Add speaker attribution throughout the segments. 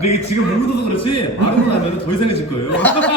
Speaker 1: 근데 이게 지금 못 묻어서 그렇지 마르고 나면 더 이상해질 거예요.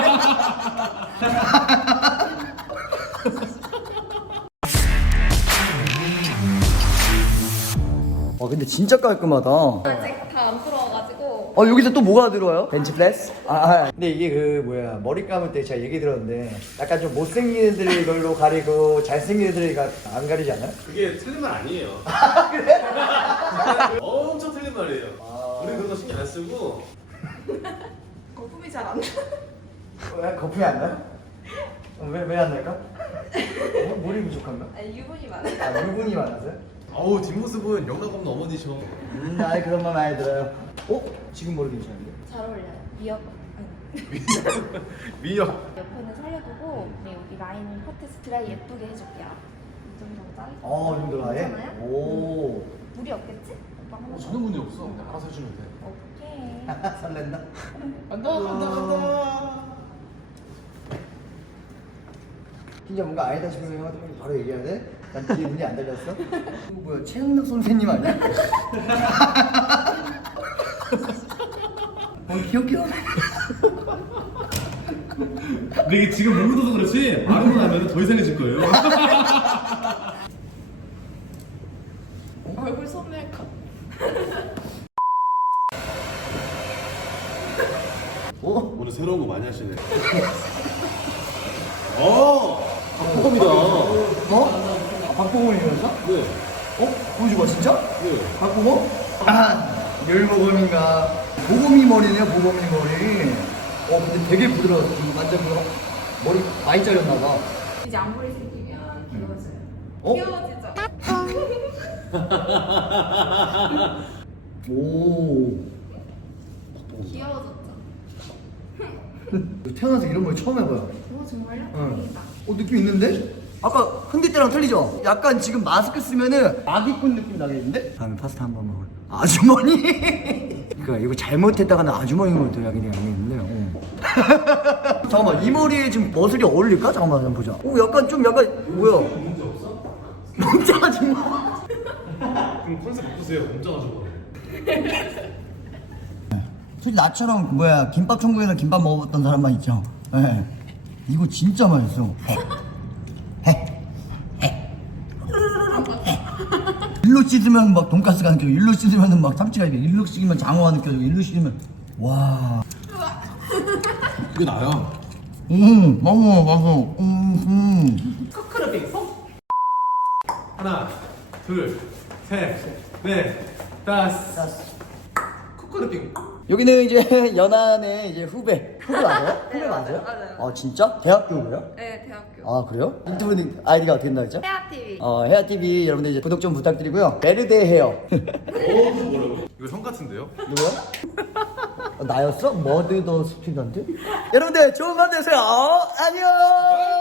Speaker 2: 와 근데 진짜 깔끔하다.
Speaker 3: 아직 다 안 들어와가지고.
Speaker 2: 여기서 또 뭐가 들어와요? 벤치프레스? 근데 이게 그 뭐야 머리 감을 때 제가 얘기 들었는데 약간 좀 못생긴 애들 이걸로 가리고 잘생긴 애들 이거 안 가리지 않아요?
Speaker 1: 그게 틀린 말 아니에요.
Speaker 2: 그래?
Speaker 1: 엄청 틀린 말이에요. 우리 그거 신경 안 쓰고.
Speaker 3: 거품이 잘 안 나.
Speaker 2: 왜 거품이 안 나요? 왜 안 날까? 물이 부족한가?
Speaker 3: 아니, 유분이 많아.
Speaker 2: 물분이 많아서요?
Speaker 1: 어우 뒷모습은 영락 없는 어머니셔.
Speaker 2: 그런 말 많이 들어요. 지금 머리 괜찮은데?
Speaker 3: 잘 어울려요. 미역. 아니.
Speaker 1: 미역.
Speaker 3: 옆에는 살려두고 네, 여기 라인을 커트해서 드라이 예쁘게 해줄게요. 이 정도 짜리.
Speaker 2: 이 정도로 아예?
Speaker 3: 괜찮아요?
Speaker 2: 오.
Speaker 3: 물이 없겠지? 오빠 한번
Speaker 1: 전혀 문제 없어. 그냥 알아서 해주면 돼.
Speaker 3: 오케이.
Speaker 2: 설렌다.
Speaker 1: 간다.
Speaker 2: 진짜 뭔가 아니다 싶으면 형한테 바로 얘기해야 돼? 난 뒤에 문이 안 달렸어? 이거 뭐야 최영락 선생님 아니야? 귀엽긴 하네.
Speaker 1: 근데 이게 지금 못 묻어서 그렇지 마르고 나면 더 이상해질 거예요.
Speaker 3: 얼굴 소멸 컷.
Speaker 1: 오늘 새로운 거 많이 하시네. 박보검이다.
Speaker 2: 박보검이면서?
Speaker 1: 네.
Speaker 2: 보여줘봐 진짜?
Speaker 1: 네.
Speaker 2: 박보검? 율보검인가 보검이 머리네요 보검이 머리. 근데 되게 부드러워. 완전 부드러워. 머리 많이 자렸나봐.
Speaker 3: 이제 앞머리 생기면 귀여워져요. 귀여워지죠?
Speaker 2: 오.
Speaker 3: 귀여워졌죠?
Speaker 2: 태어나서 이런 걸 처음 해봐요.
Speaker 3: 정말요?
Speaker 2: 응.
Speaker 3: 다행이다.
Speaker 2: 느낌 있는데? 아까 흔들 때랑 틀리죠? 약간 지금 마스크 쓰면은 아기꾼 느낌 나겠는데? 다음에 파스타 한번 먹을 아주머니! 그러니까 이거 잘못했다가는 아주머니 것도 약간 야겠는데 잠깐만 이 머리에 지금 머슬이 어울릴까? 잠깐만 한번 보자. 약간 뭐야?
Speaker 1: 문제 없어?
Speaker 2: 문자 아줌마.
Speaker 1: 그럼 컨셉 바꾸세요. 공짜가지고.
Speaker 2: 솔직히 나처럼 김밥 천국에서 김밥 먹어봤던 사람만 있죠? 네. 이거 진짜 맛있어. 일로 씻으면 막 돈가스가 느껴져. 일로 씻으면 막 참치가 느껴져. 일로 씻으면 장어가 느껴져. 일로 씻으면 와.
Speaker 1: 그게 나야.
Speaker 2: 맛있어.
Speaker 1: 코코넛 빙봉. 하나, 둘, 셋, 넷, 다섯. 코코넛 빙봉.
Speaker 2: 여기는 이제 연안의 이제 후배 맞아요? 후배 맞아요?
Speaker 3: 맞아요.
Speaker 2: 진짜? 대학교고요?
Speaker 3: 네, 대학교.
Speaker 2: 그래요? 유튜브 아이디가 어떻게 된다 했죠?
Speaker 3: 헤아TV.
Speaker 2: 헤아TV 여러분들 이제 구독 좀 부탁드리고요. 베르데 헤어.
Speaker 1: 뭐라고? 이거 형 같은데요?
Speaker 2: 누구야? 나였어? 머드 더 스피던트? 여러분들 좋은 밤 되세요. 안녕.